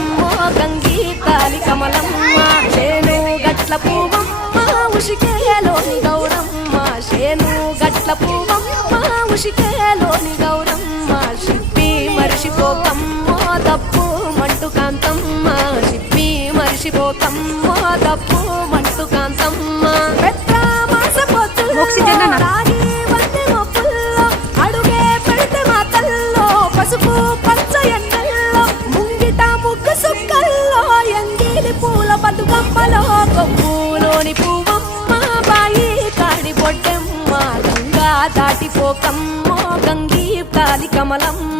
పోకమ్మో గంగి తాలి కమలమ్మ చేను గట్ల పువ్వమ్మ ఉషికేలోని గౌరమ్మ చేను గట్ల పువ్వమ్మ ఉషికేలోని గౌరమ్మ షిప్పి మరిషిపోకమ్మో తప్పు మంటు కాంతమ్మ షిప్పి మరిషిపోకమ్మో తప్పు మంటు కాంతమ్మ పెద్ద మాస పొత్తుల్లో రాగి వంటి మొప్పుల్లో అడుగే పెడితే మా తల్లో పసుపు పచ్చ ఎండల్లో ముంగిట ముగ్గు సుక్కల్లో ఎంగిలి పూల బతుకమ్మలో కొమ్ములోని పువ్వమ్మ బాయి కాడి పొట్టెమ్మ గంగా దాటిపోకమ్మో గంగి తాలి కమలమ్మ